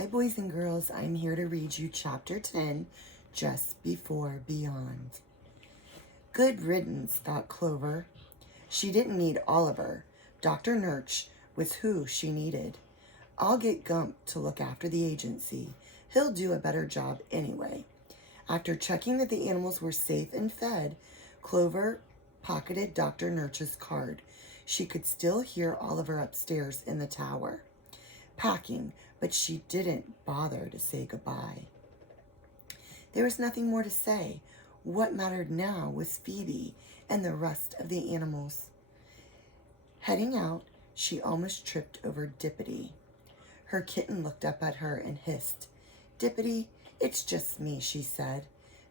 Hi, boys and girls. I'm here to read you Chapter 10, Just Before Beyond. Good riddance, thought Clover. She didn't need Oliver. Dr. Nurch was who she needed. I'll get Gump to look after the agency. He'll do a better job anyway. After checking that the animals were safe and fed, Clover pocketed Dr. Nurch's card. She could still hear Oliver upstairs in the tower, packing, but she didn't bother to say goodbye. There was nothing more to say. What mattered now was Phoebe and the rest of the animals. Heading out, she almost tripped over Dippity. Her kitten looked up at her and hissed. "Dippity, it's just me," she said,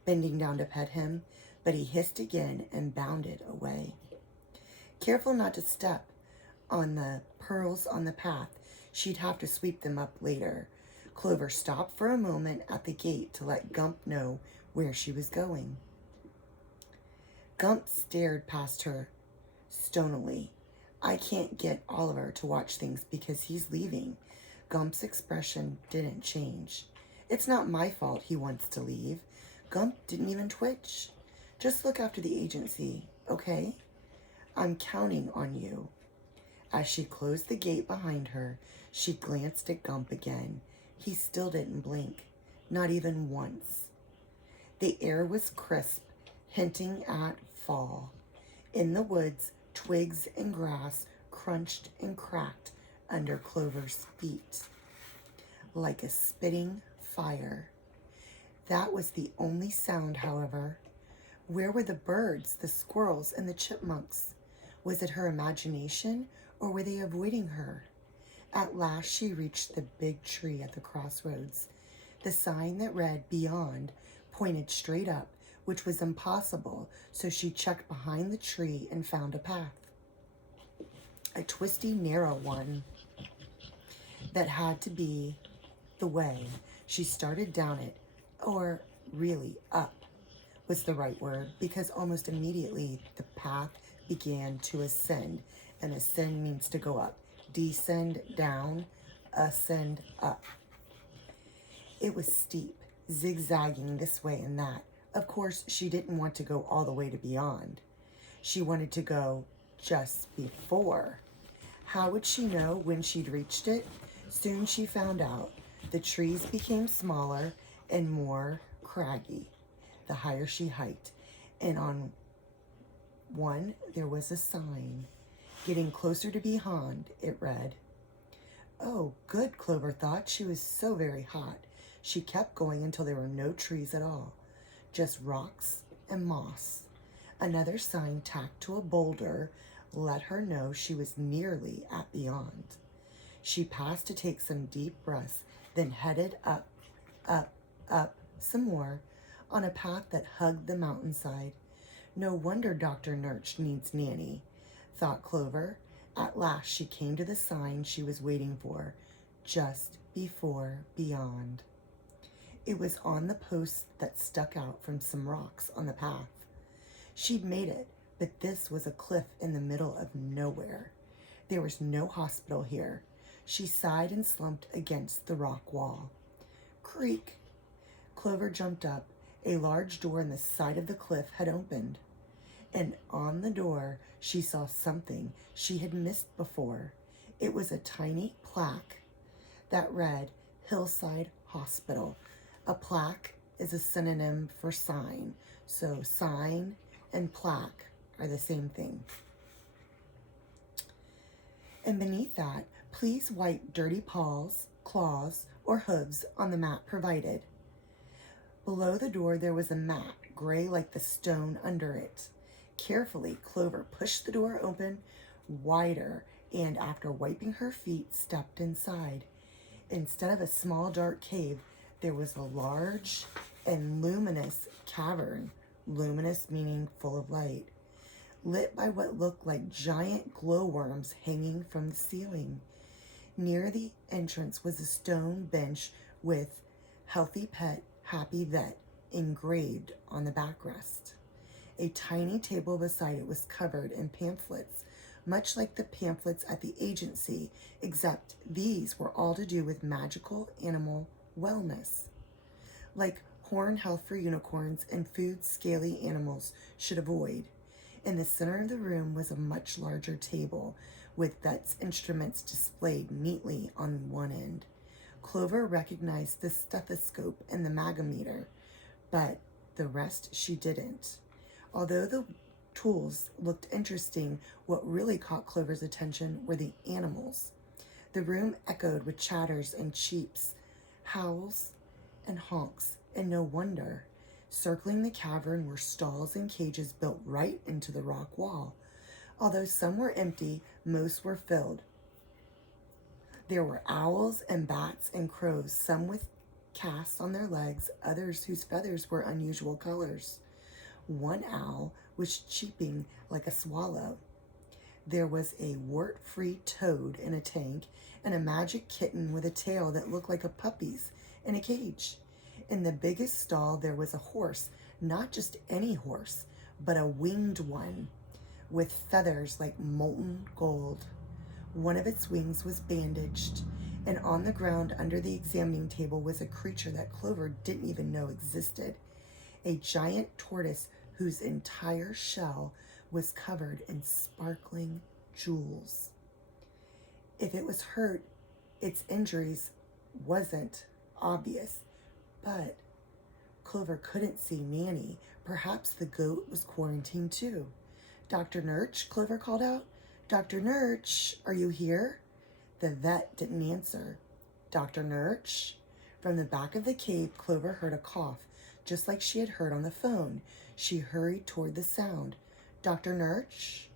bending down to pet him, but he hissed again and bounded away. Careful not to step on the pearls on the path. She'd have to sweep them up later. Clover stopped for a moment at the gate to let Gump know where she was going. Gump stared past her stonily. "I can't get Oliver to watch things because he's leaving." Gump's expression didn't change. "It's not my fault he wants to leave." Gump didn't even twitch. "Just look after the agency, okay? I'm counting on you." As she closed the gate behind her, she glanced at Gump again. He still didn't blink, not even once. The air was crisp, hinting at fall. In the woods, twigs and grass crunched and cracked under Clover's feet, like a spitting fire. That was the only sound, however. Where were the birds, the squirrels, and the chipmunks? Was it her imagination, or were they avoiding her? At last she reached the big tree at the crossroads. The sign that read "Beyond" pointed straight up, which was impossible, so she checked behind the tree and found a path. A twisty, narrow one that had to be the way. She started down it, or really up was the right word, because almost immediately the path began to ascend, and ascend means to go up. Descend down, ascend up. It was steep, zigzagging this way and that. Of course, she didn't want to go all the way to beyond. She wanted to go just before. How would she know when she'd reached it? Soon she found out. The trees became smaller and more craggy the higher she hiked, and on one there was a sign. Getting closer to beyond, it read. Oh, good, Clover thought. She was so very hot. She kept going until there were no trees at all, just rocks and moss. Another sign tacked to a boulder let her know she was nearly at beyond. She paused to take some deep breaths, then headed up, up, up, some more, on a path that hugged the mountainside. No wonder Dr. Nurch needs Nanny, thought Clover. At last she came to the sign she was waiting for, just before beyond. It was on the post that stuck out from some rocks on the path. She'd made it, but this was a cliff in the middle of nowhere. There was no hospital here. She sighed and slumped against the rock wall. Creak! Clover jumped up. A large door in the side of the cliff had opened, and on the door she saw something she had missed before. It was a tiny plaque that read Hillside Hospital. A plaque is a synonym for sign, so sign and plaque are the same thing. And beneath that, please wipe dirty paws, claws, or hooves on the mat provided. Below the door there was a mat, gray like the stone under it. Carefully, Clover pushed the door open wider, and after wiping her feet, stepped inside. Instead of a small dark cave, there was a large and luminous cavern, luminous meaning full of light, lit by what looked like giant glowworms hanging from the ceiling. Near the entrance was a stone bench with "Healthy Pet, Happy Vet" engraved on the backrest. A tiny table beside it was covered in pamphlets much like the pamphlets at the agency, except these were all to do with magical animal wellness, like horn health for unicorns and foods scaly animals should avoid. In the center of the room was a much larger table with Vet's instruments displayed neatly on one end. Clover recognized the stethoscope and the magometer, but the rest she didn't. Although the tools looked interesting, what really caught Clover's attention were the animals. The room echoed with chatters and cheeps, howls and honks, and no wonder. Circling the cavern were stalls and cages built right into the rock wall. Although some were empty, most were filled. There were owls and bats and crows, some with casts on their legs, others whose feathers were unusual colors. One owl was cheeping like a swallow. There was a wart-free toad in a tank and a magic kitten with a tail that looked like a puppy's in a cage. In the biggest stall, there was a horse, not just any horse, but a winged one with feathers like molten gold. One of its wings was bandaged, and on the ground under the examining table was a creature that Clover didn't even know existed, a giant tortoise whose entire shell was covered in sparkling jewels. If it was hurt, its injuries wasn't obvious, but Clover couldn't see Nanny. Perhaps the goat was quarantined too. Dr. Nurch, Clover called out. Dr. Nurch, are you here? The vet didn't answer. Dr. Nurch? From the back of the cave, Clover heard a cough, just like she had heard on the phone. She hurried toward the sound. Dr. Nurch?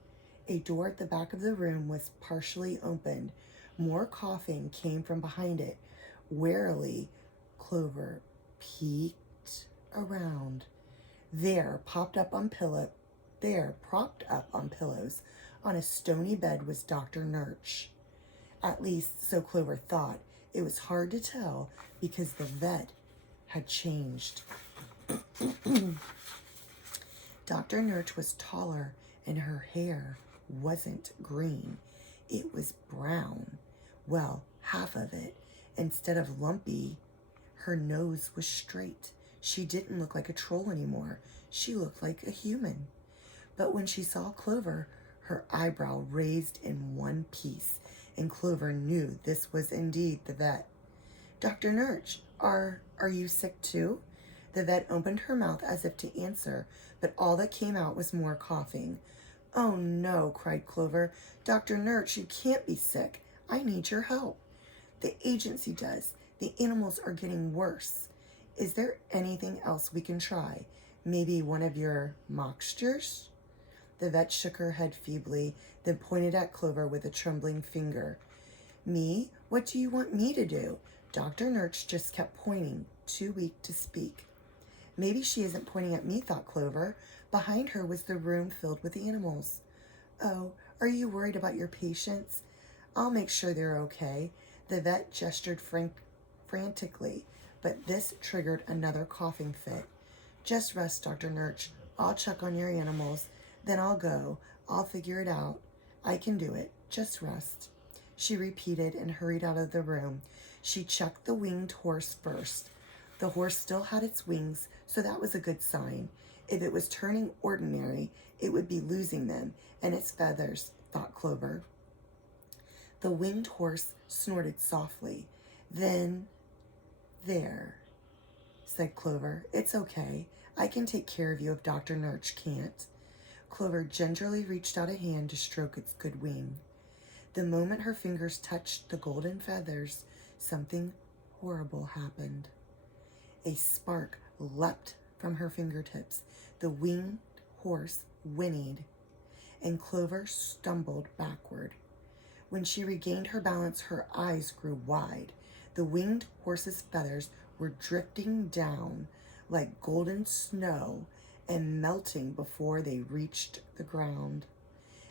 A door at the back of the room was partially opened. More coughing came from behind it. Warily, Clover peeked around. There, propped up on pillows, on a stony bed was Dr. Nurch. At least, so Clover thought. It was hard to tell because the vet had changed. Dr. Nurch was taller, and her hair wasn't green. It was brown. Well, half of it. Instead of lumpy, her nose was straight. She didn't look like a troll anymore. She looked like a human. But when she saw Clover, her eyebrow raised in one piece, and Clover knew this was indeed the vet. Dr. Nurch, are you sick too? The vet opened her mouth as if to answer, but all that came out was more coughing. Oh no, cried Clover. Dr. Nurch, you can't be sick. I need your help. The agency does. The animals are getting worse. Is there anything else we can try? Maybe one of your moxtures? The vet shook her head feebly, then pointed at Clover with a trembling finger. Me? What do you want me to do? Dr. Nurch just kept pointing, too weak to speak. Maybe she isn't pointing at me, thought Clover. Behind her was the room filled with animals. Oh, are you worried about your patients? I'll make sure they're okay. The vet gestured frantically, but this triggered another coughing fit. Just rest, Dr. Nurch. I'll check on your animals. Then I'll go. I'll figure it out. I can do it. Just rest. She repeated and hurried out of the room. She checked the winged horse first. The horse still had its wings, so that was a good sign. If it was turning ordinary, it would be losing them, and its feathers, thought Clover. The winged horse snorted softly. Then, there, said Clover. It's okay. I can take care of you if Dr. Nurch can't. Clover gingerly reached out a hand to stroke its good wing. The moment her fingers touched the golden feathers, something horrible happened. A spark leapt from her fingertips. The winged horse whinnied, and Clover stumbled backward. When she regained her balance, her eyes grew wide. The winged horse's feathers were drifting down like golden snow and melting before they reached the ground.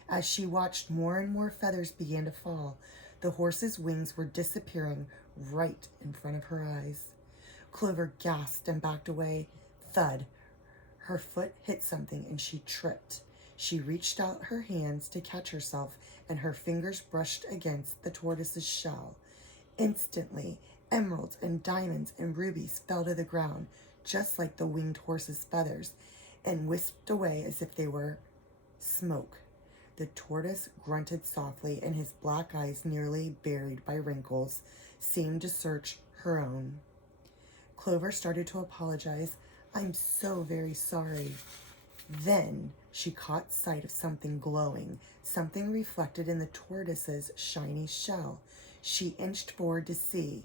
As she watched, more and more feathers began to fall. The horse's wings were disappearing right in front of her eyes. Clover gasped and backed away. Thud. Her foot hit something and she tripped. She reached out her hands to catch herself, and her fingers brushed against the tortoise's shell. Instantly, emeralds and diamonds and rubies fell to the ground, just like the winged horse's feathers, and whisked away as if they were smoke. The tortoise grunted softly, and his black eyes, nearly buried by wrinkles, seemed to search her own. Clover started to apologize. "I'm so very sorry." Then she caught sight of something glowing, something reflected in the tortoise's shiny shell. She inched forward to see.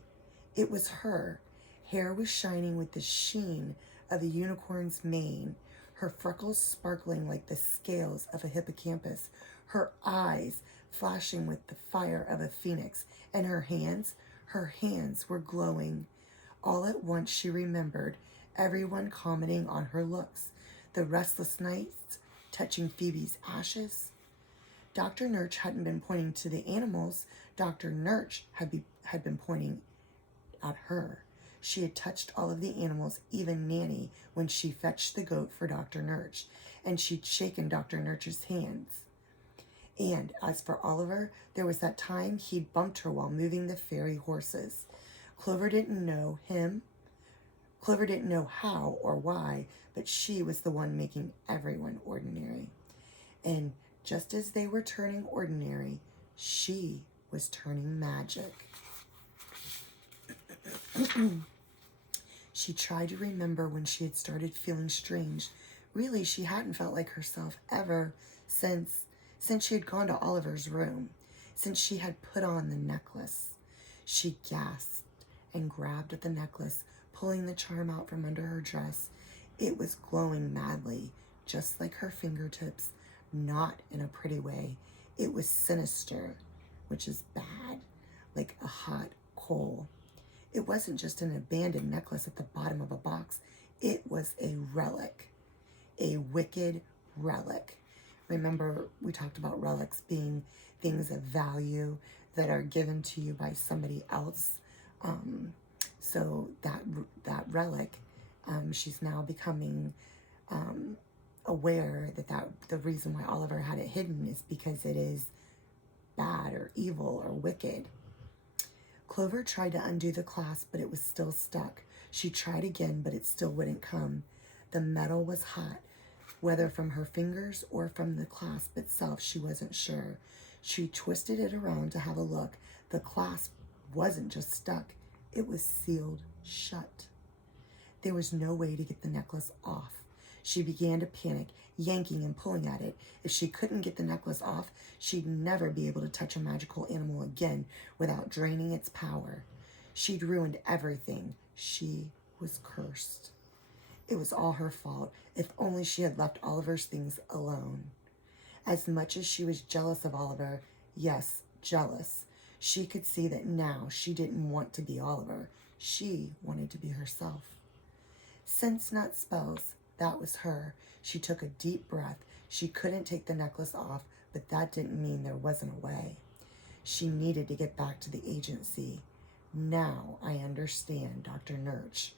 It was her. Hair was shining with the sheen of a unicorn's mane, her freckles sparkling like the scales of a hippocampus, her eyes flashing with the fire of a phoenix, and her hands were glowing. All at once she remembered everyone commenting on her looks, the restless nights touching Phoebe's ashes. Dr. Nurch hadn't been pointing to the animals. Dr. Nurch had been pointing at her. She had touched all of the animals, even Nanny, when she fetched the goat for Dr. Nurch, and she'd shaken Dr. Nurch's hands. And as for Oliver, there was that time he'd bumped her while moving the fairy horses. Clover didn't know how or why, but she was the one making everyone ordinary. And just as they were turning ordinary, she was turning magic. She tried to remember when she had started feeling strange. Really, she hadn't felt like herself ever since she had gone to Oliver's room, since she had put on the necklace. She gasped and grabbed at the necklace, pulling the charm out from under her dress. It was glowing madly, just like her fingertips, not in a pretty way. It was sinister, which is bad, like a hot coal. It wasn't just an abandoned necklace at the bottom of a box. It was a relic, a wicked relic. Remember, we talked about relics being things of value that are given to you by somebody else. So that relic, she's now becoming aware that the reason why Oliver had it hidden is because it is bad or evil or wicked. Clover tried to undo the clasp, but it was still stuck. She tried again, but it still wouldn't come. The metal was hot, whether from her fingers or from the clasp itself, she wasn't sure. She twisted it around to have a look. The clasp wasn't just stuck, it was sealed shut. There was no way to get the necklace off. She began to panic, yanking and pulling at it. If she couldn't get the necklace off, she'd never be able to touch a magical animal again without draining its power. She'd ruined everything. She was cursed. It was all her fault. If only she had left Oliver's things alone. As much as she was jealous of Oliver, yes, jealous, she could see that now she didn't want to be Oliver. She wanted to be herself. Sense not spells. That was her. She took a deep breath. She couldn't take the necklace off, but that didn't mean there wasn't a way. She needed to get back to the agency. Now I understand, Dr. Nurch.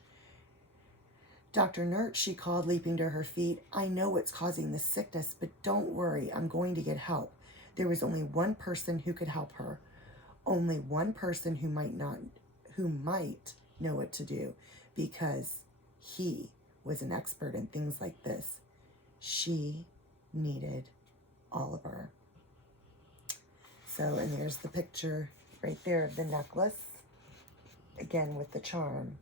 Dr. Nurch, she called, leaping to her feet. I know what's causing this sickness, but don't worry, I'm going to get help. There was only one person who could help her. Only one person who might know what to do, because he was an expert in things like this. She needed Oliver. So, and there's the picture right there of the necklace, again with the charm.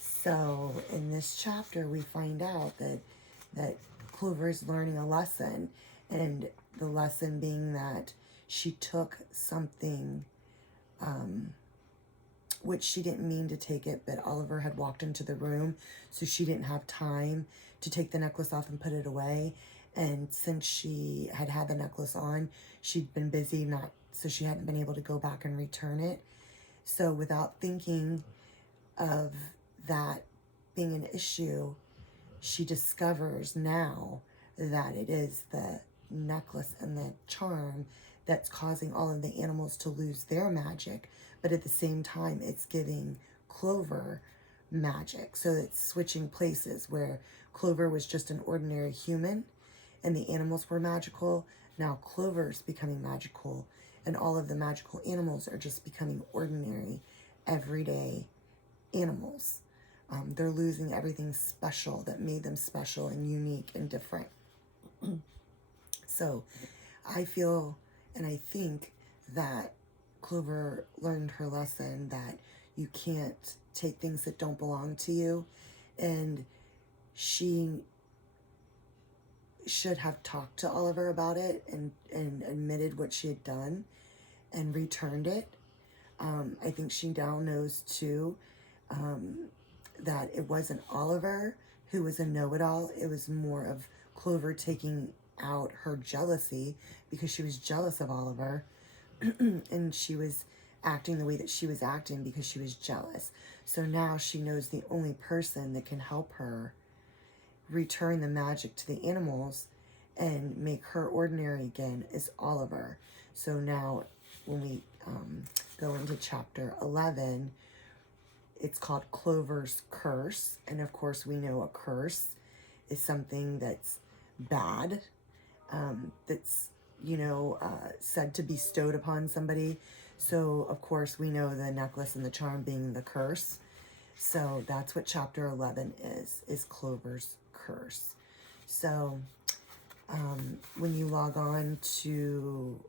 So in this chapter, we find out that Clover is learning a lesson, and the lesson being that she took something, which she didn't mean to take it, but Oliver had walked into the room, so she didn't have time to take the necklace off and put it away. And since she had the necklace on, she'd been busy, so she hadn't been able to go back and return it. So without thinking of that being an issue, she discovers now that it is the necklace and the charm that's causing all of the animals to lose their magic, but at the same time it's giving Clover magic. So it's switching places where Clover was just an ordinary human and the animals were magical. Now Clover's becoming magical, and all of the magical animals are just becoming ordinary, everyday animals. They're losing everything special that made them special and unique and different. So I feel and I think that Clover learned her lesson that you can't take things that don't belong to you, and she should have talked to Oliver about it and admitted what she had done and returned it. I think she now knows too that it wasn't Oliver who was a know-it-all. It was more of Clover taking out her jealousy because she was jealous of Oliver and she was acting the way that she was acting because she was jealous. So now she knows the only person that can help her return the magic to the animals and make her ordinary again is Oliver. So now when we go into chapter 11, it's called Clover's Curse. And of course we know a curse is something that's bad, that's, said to be bestowed upon somebody. So of course we know the necklace and the charm being the curse. So that's what chapter 11 is Clover's Curse. So when you log on to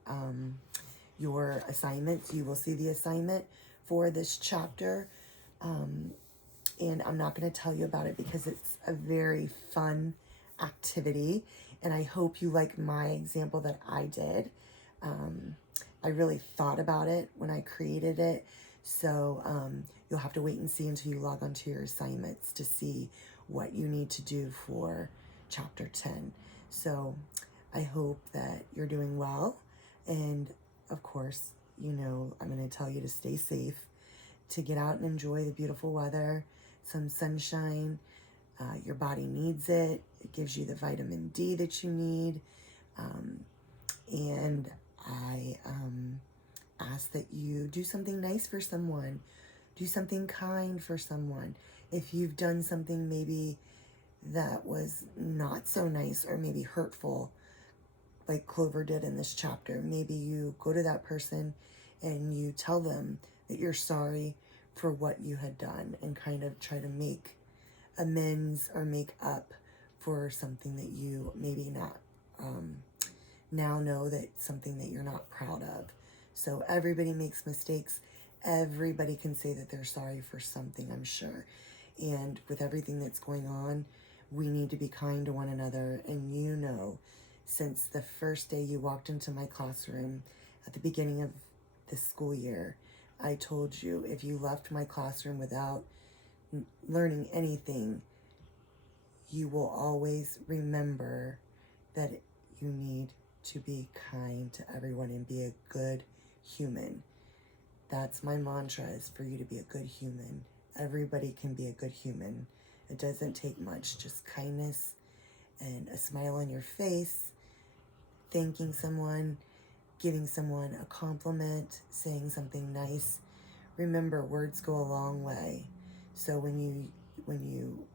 your assignments, you will see the assignment for this chapter. And I'm not going to tell you about it because it's a very fun activity. And I hope you like my example that I did. I really thought about it when I created it. So you'll have to wait and see until you log onto your assignments to see what you need to do for chapter 10. So I hope that you're doing well. And of course, I'm going to tell you to stay safe, to get out and enjoy the beautiful weather, some sunshine. Your body needs it. It gives you the vitamin D that you need. And I ask that you do something nice for someone. Do something kind for someone. If you've done something maybe that was not so nice or maybe hurtful, like Clover did in this chapter, maybe you go to that person and you tell them that you're sorry for what you had done and kind of try to make amends or make up for something that you maybe not now know that something that you're not proud of. So everybody makes mistakes. Everybody can say that they're sorry for something, I'm sure. And with everything that's going on, we need to be kind to one another. And since the first day you walked into my classroom at the beginning of the school year, I told you if you left my classroom without learning anything, you will always remember that you need to be kind to everyone and be a good human. That's my mantra, is for you to be a good human. Everybody can be a good human. It doesn't take much, just kindness and a smile on your face, thanking someone, giving someone a compliment, saying something nice. Remember, words go a long way. So when you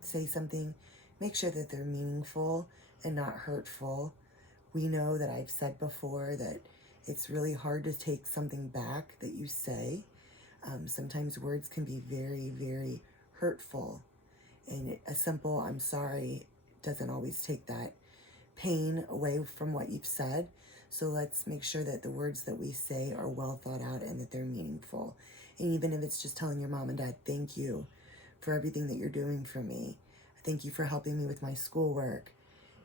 say something, make sure that they're meaningful and not hurtful. We know that I've said before that it's really hard to take something back that you say. Sometimes words can be very, very hurtful. And a simple "I'm sorry" doesn't always take that pain away from what you've said. So let's make sure that the words that we say are well thought out and that they're meaningful. And even if it's just telling your mom and dad, thank you for everything that you're doing for me. Thank you for helping me with my schoolwork,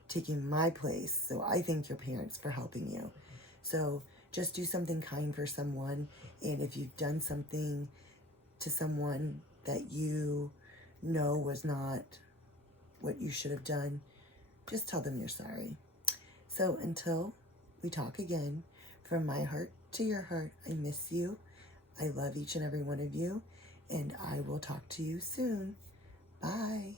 taking my place. So I thank your parents for helping you. So just do something kind for someone. And if you've done something to someone that you know was not what you should have done, just tell them you're sorry. So until we talk again, from my heart to your heart, I miss you. I love each and every one of you, and I will talk to you soon. Bye.